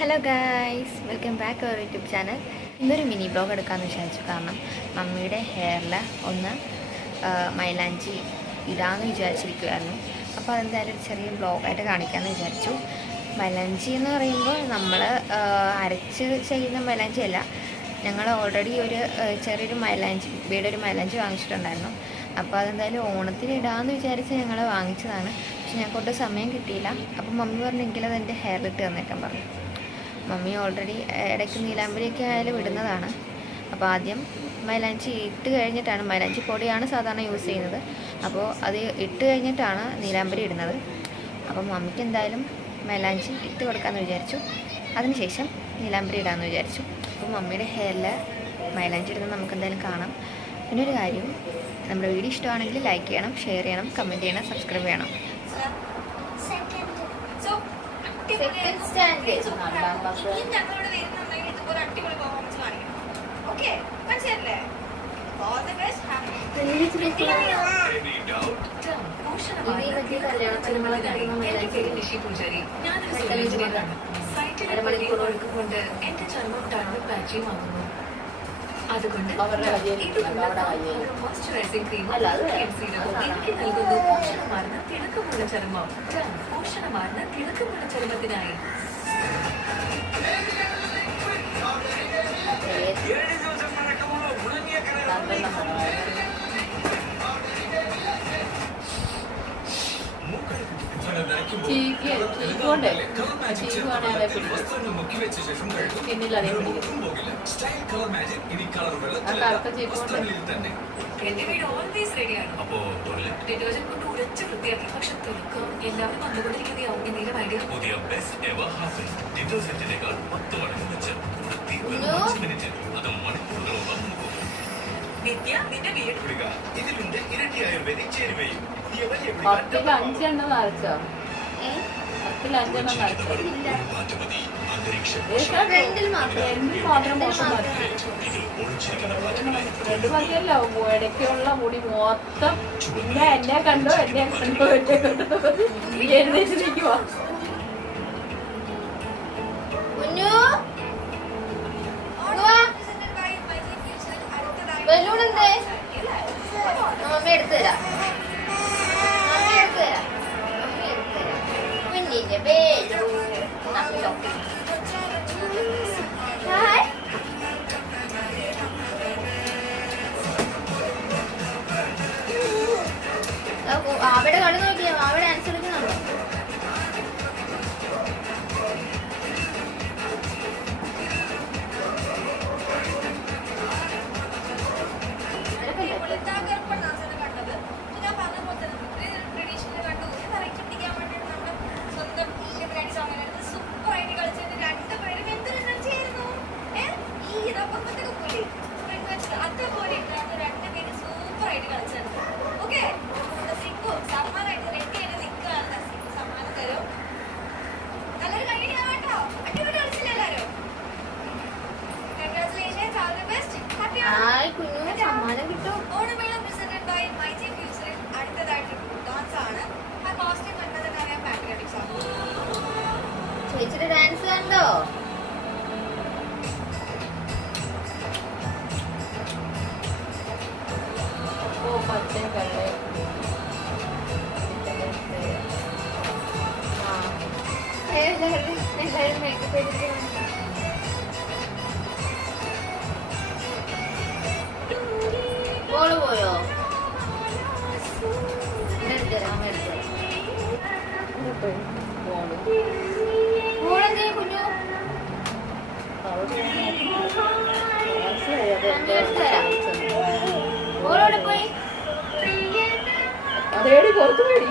Hello guys, welcome back our YouTube channel. ഇന്നൊരു mini blog എടുക്കാമെന്ന് വിചാരിച്ചു. കാരണം മമ്മിയുടെ ഹെയറിൽ ഒന്ന് മൈലാഞ്ചി ഇടാമെന്ന് വിചാരിച്ചിരിക്കുമായിരുന്നു. അപ്പോൾ അതെന്തായാലും ഒരു ചെറിയ ബ്ലോഗായിട്ട് കാണിക്കാമെന്ന് വിചാരിച്ചു. മൈലാഞ്ചി എന്ന് പറയുമ്പോൾ നമ്മൾ അരച്ച് ചെയ്യുന്ന മൈലാഞ്ചി അല്ല. ഞങ്ങൾ ഓൾറെഡി ഒരു ചെറിയൊരു മൈലാഞ്ചി ഒരു മൈലാഞ്ചി വാങ്ങിച്ചിട്ടുണ്ടായിരുന്നു. അപ്പോൾ അതെന്തായാലും ഓണത്തിന് ഇടാമെന്ന് വിചാരിച്ച് ഞങ്ങൾ വാങ്ങിച്ചതാണ്. പക്ഷെ ഞങ്ങൾക്ക് സമയം കിട്ടിയില്ല. അപ്പം മമ്മി പറഞ്ഞെങ്കിൽ അത് എൻ്റെ ഹെയറിലിട്ട് തന്നേക്കാൻ പറഞ്ഞു. മമ്മി ഓൾറെഡി ഇടയ്ക്ക് നീലാമ്പരിയൊക്കെ ആയാലും ഇടുന്നതാണ്. അപ്പോൾ ആദ്യം മൈലാഞ്ചി ഇട്ട് കഴിഞ്ഞിട്ടാണ്, മൈലാഞ്ചി പൊടിയാണ് സാധാരണ യൂസ് ചെയ്യുന്നത്. അപ്പോൾ അത് ഇട്ട് കഴിഞ്ഞിട്ടാണ് നീലാമ്പരി ഇടുന്നത്. അപ്പം മമ്മിക്ക് എന്തായാലും മൈലാഞ്ചി ഇട്ട് കൊടുക്കാമെന്ന് വിചാരിച്ചു. അതിനുശേഷം നീലാമ്പരി ഇടാമെന്ന് വിചാരിച്ചു. അപ്പോൾ മമ്മിയുടെ ഹെയറിൽ മൈലാഞ്ചി ഇടുന്നത് നമുക്ക് എന്തായാലും കാണാം. പിന്നെ ഒരു കാര്യം, നമ്മുടെ വീഡിയോ ഇഷ്ടമാണെങ്കിൽ ലൈക്ക് ചെയ്യണം, ഷെയർ ചെയ്യണം, കമൻറ്റ് ചെയ്യണം, സബ്സ്ക്രൈബ് ചെയ്യണം. അതുകൊണ്ട് മോയ്സ്ചറൈസിംഗ് ക്രീം എനിക്ക് നൽകുന്നു പോഷണമാർന്ന തിളക്കമുള്ള ചർമ്മം. പോഷണമാർന്ന തിളക്കമുള്ള ചർമ്മത്തിനായി എന്റെ വീട് ഓൾവേസ് റെഡിയാണ്. ഡിറ്റർജന്റ് കൊണ്ട് ഉരച്ച് വൃത്തിയാക്കി. പക്ഷെ തിളക്കം എല്ലാവരും വന്നുകൊണ്ടിരിക്കുന്നതാവും. എന്തെങ്കിലും ഐഡിയ? പുതിയ ബെസ്റ്റ് എവർ ഹാഫൻ ഡിറ്റർജന്റിനേക്കാൾ 10 മടങ്ങ് മെച്ചം. അത് മണിക്കൂറുകളോളം നിത്യ നിന്റെ വീട് ഇതിലുണ്ട് ഇരട്ടി ആയുർവേദിക് ചേരുവയും. ഇടയ്ക്കുള്ള മുടി മൊത്തം എന്നെ കണ്ടോ എഴുന്നേറ്റ് നിൽക്കുവാ. മമ്മി എടുത്തു തരാം. കുഞ്ഞിന്റെ പേരു അവിടെ കളി നോക്കിയാ, അവിടെ അനുസരിക്കുന്നുണ്ടോ? സമ്മാനം കിട്ടും. ചേച്ചിയുടെ ഡാൻസ് കണ്ടോ? എല്ലാവരും മേക്കപ്പ് ചെയ്തിട്ട് ബോള് പോയോ? ബോളെന്തേ കുഞ്ഞു? ബോളോടെ പോയി അതേടി പുറത്തു പേടി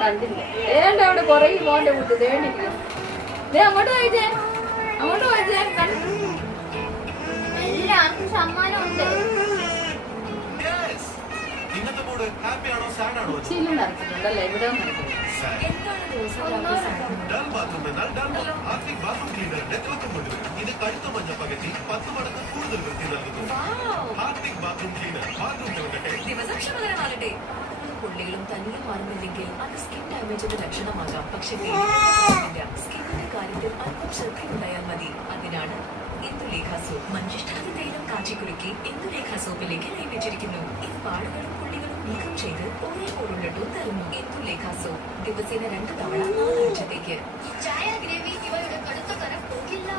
കണ്ടില്ല. ഏണ്ട അവിടെ കൊറേ മോന്റെ കൂട്ട് തേടില്ല. അങ്ങോട്ട് വായിച്ചേ, അങ്ങോട്ട് വായിച്ചേ. എല്ലാവർക്കും സമ്മാനം ഉണ്ട്. ഉച്ചയിലും നടത്തിട്ടുണ്ടല്ലേ? ഇവിടെ ഇത് കഴുത്ത മഞ്ഞ പകറ്റി 10 മടങ്ങ് കൂടുതൽ വൃത്തി നൽകുന്നു. Harpic bathroom cleaner. ബാത്റൂം ദിവസം ക്ഷമകരമാകട്ടെ. പുള്ളികളും തനിയെ മാറുന്നില്ലെങ്കിൽ അത് സ്കിൻ ഡാമേജിന്റെ ലക്ഷണമാകാം. പക്ഷെ സ്കിന്നിന്റെ കാര്യത്തിൽ അല്പം ശ്രദ്ധയുണ്ടായാൽ മതി. അതിനാണ് ഇന്ദുലേഖ സോപ്പ്. മഞ്ചിഷ്ടാതി തൈലം കാച്ചിക്കുറുക്കി ഇന്ദുലേഖ സോപ്പിലേക്ക് ലയിപ്പിച്ചിരിക്കുന്നു. ഇത് പാടുകളും പുള്ളികളും നീക്കം ചെയ്ത് ഒരേ പോലുള്ള ടൂൺ തരുന്നു. ഇന്ദുലേഖ സോപ്പ് ദിവസേന 2 തവണ 4 ആഴ്ചത്തേക്ക്. ചായ ഗ്രേവി ഇവയുടെ കടുത്ത കര പോകില്ല.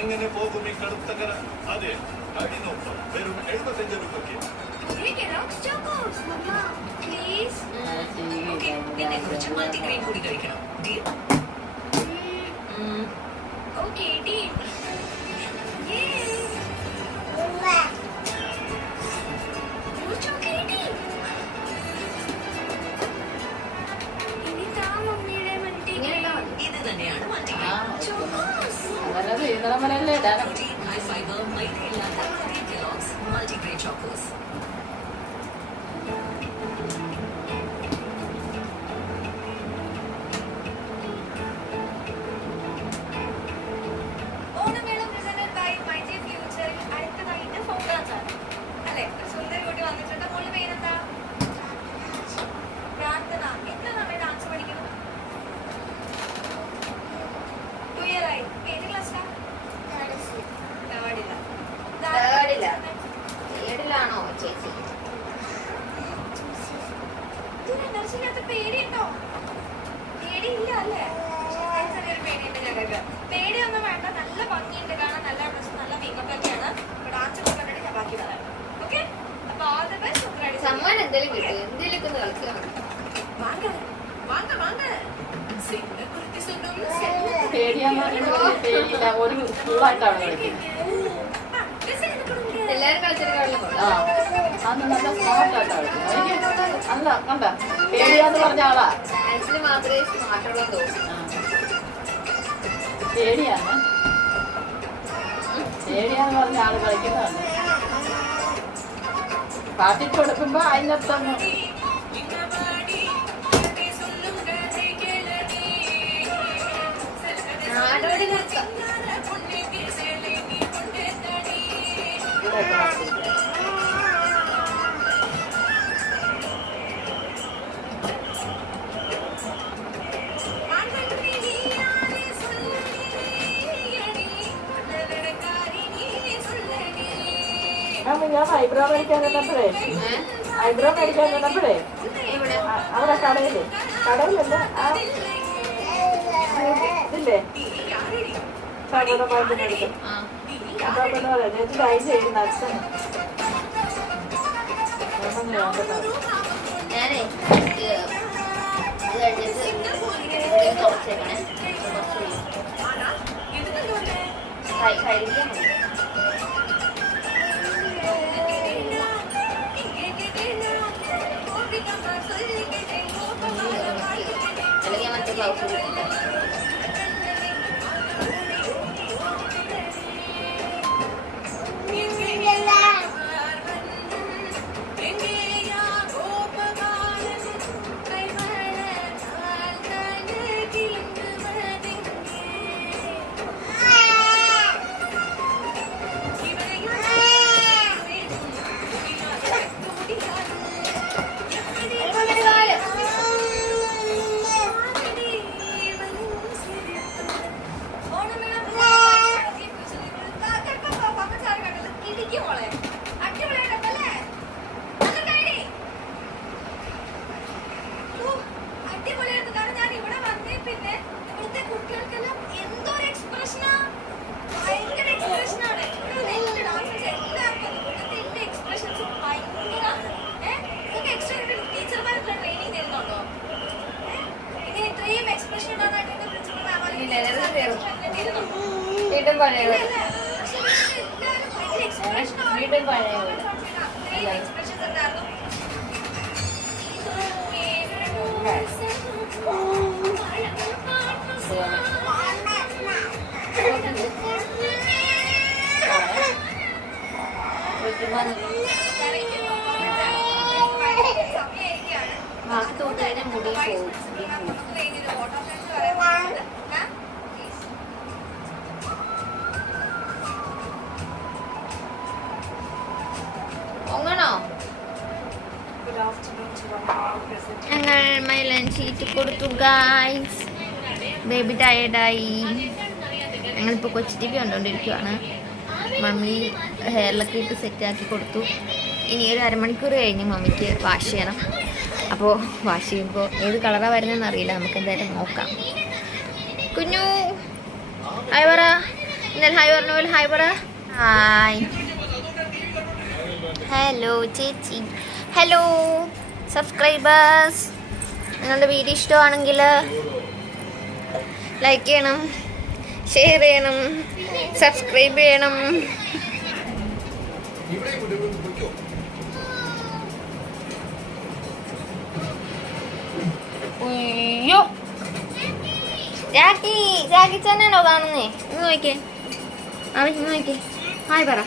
എങ്ങനെ പോകും ഈ കടുത്ത കര? അതെ, അടിനൊപ്പം വെറും 75 രൂപയ്ക്ക്. പ്ലീസ്. ഓക്കേ, പിന്നെ കുറച്ച് മൾട്ടിഗ്രെയിൻ കൂടി കഴിക്കണം. ഡീൽ? Okay deal. ഇത് തന്നെയാണ് മൾട്ടിഗ്രെയിൻ. അതല്ല തീർന്നമല്ലേ ഇടാനും. പ്രോട്ടീൻ, ഹൈ ഫൈബർ, മൈദയില്ലാത്ത പുതിയ കെലോഗ്സ് മൾട്ടിഗ്രെയിൻ ചോക്കോസ്. ഓണമേളം presented by My Dear Future. അടുത്തതായിട്ട് folk dance ആണ്. അല്ലേ? ഒരു സുന്ദരി കുട്ടി വന്നിട്ടുണ്ട്. മോളുടെ പേരെന്താ? പ്രാർത്ഥന. എത്ര നാളായി ഡാൻസ് പഠിക്കുന്നു? 2 year ആയി. ഏത് ക്ലാസ്സിലാ? തേർഡിലാ. ഏടിലാണോ ചേച്ചി? ഇതിന് എനർജിയില്ലാത്ത പേടിയുണ്ടോ? പേടിയില്ല അല്ലേ? ചെറിയൊരു പേടിയുണ്ട് ഞങ്ങൾക്ക്. പേടിയൊന്നും വേണ്ട. നല്ല ഭംഗിയുണ്ട് കാണാൻ. നല്ല ഡ്രസ്, നല്ല മേക്കപ്പ് ഒക്കെയാണ്. ഡാൻസ് ഒക്കെ കണ്ടിട്ട് ഞാൻ ബാക്കി പറയാം. ഓക്കെ? അപ്പൊ ഓൾ ദി ബെസ്റ്റ്. സമ്മാനം എന്തെങ്കിലും കിട്ടും, എന്തെങ്കിലും ഒന്ന് കളിക്കണം. വാങ്ങ വാങ്ങ വാങ്ങ സിംഗപ്പൂരത്തെ സ്വന്തം പേടിയാന്ന് പറയുന്നത് പേടിയില്ല. ഒരു സ്കൂളായിട്ടാണ് കളിക്കുന്നത്. എല്ലാരും കളിച്ചിട്ട് ആ അന്ന് നല്ല സ്മാർട്ടായിട്ടാണ് കളിക്കുന്നത്. അല്ല കണ്ട പേടിയാന്ന് പറഞ്ഞ ആളാ. ഡാൻസിൽ മാത്രമേ സ്മാർട്ടുള്ളൂ തോന്നുന്നു. പേടിയാന്ന് പറഞ്ഞ ആള് കളിക്കുന്നതാണ്. പാട്ടിട്ട് കൊടുക്കുമ്പോ അതിനകത്തൊന്ന് നാടോടി നൃത്തം. ഞാൻ ഐബ്രോ മേടിക്കാൻ തന്നപ്പോഴേ ഇവിടെ അവിടെ കടയിലല്ല ആ ഇതില്ലേ സൗകര്യ പോയിന്റിന്റെ അടുത്ത്. അപ്പൊ പിന്നെ പറയാം ചേച്ചി ലൈൻ ചെയ്യുന്ന അച്ഛൻ ഞാനേ ഇത് കഴിഞ്ഞിട്ട് തുറച്ചേക്കണേ. കഴിക്കാൻ മതി. അല്ലെങ്കിൽ മറ്റേ ബ്ലൗസ് കിട്ടില്ല. വീണ്ടും പഴയ വീണ്ടും പഴയ ബാക്കി തോട്ടതിന്റെ മുടി പോകും. ഒങ്ങണോ ഞങ്ങൾ മൈലാഞ്ചി ഇട്ട് കൊടുത്തു ഗായ്സ്. ബേബി ടയേർഡായി. ഞങ്ങളിപ്പോൾ കൊച്ചു ടി വി കണ്ടുകൊണ്ടിരിക്കുകയാണ്. മമ്മി ഹെയറിലൊക്കെ ഇട്ട് സെറ്റാക്കി കൊടുത്തു. ഇനി ഒരു അരമണിക്കൂർ കഴിഞ്ഞ് മമ്മിക്ക് വാഷ് ചെയ്യണം. അപ്പോൾ വാഷ് ചെയ്യുമ്പോൾ ഏത് കളറാണ് വരുന്നതെന്ന് അറിയില്ല. നമുക്ക് എന്തായാലും നോക്കാം. കുഞ്ഞു ഹായ് പറ. ഇന്നലെ ഹായ് പറഞ്ഞ പോലെ ഹായ് പറ. ഹായ്. ഹലോ ചേച്ചി. Hello subscribers. നിങ്ങളുടെ വീഡിയോ ഇഷ്ടമാണെങ്കിൽ ലൈക്ക് ചെയ്യണം, ഷെയർ ചെയ്യണം, സബ്സ്ക്രൈബ് ചെയ്യണം. അയ്യോ ജാക്കി തന്നെയാണോ കാണുന്നേ? ഇന്ന് നോക്കിയേ അവൻ, ഇന്ന് നോക്കിയേ. ഹായ് പറ.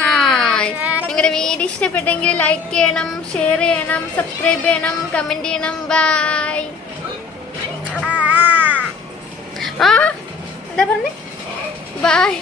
ഹായ്. നിങ്ങളുടെ വീഡിയോ ഇഷ്ടപ്പെട്ടെങ്കിൽ ലൈക്ക് ചെയ്യണം, ഷെയർ ചെയ്യണം, സബ്സ്ക്രൈബ് ചെയ്യണം, കമൻറ്റ് ചെയ്യണം. ബൈ. എന്താ പറഞ്ഞേ? ബൈ.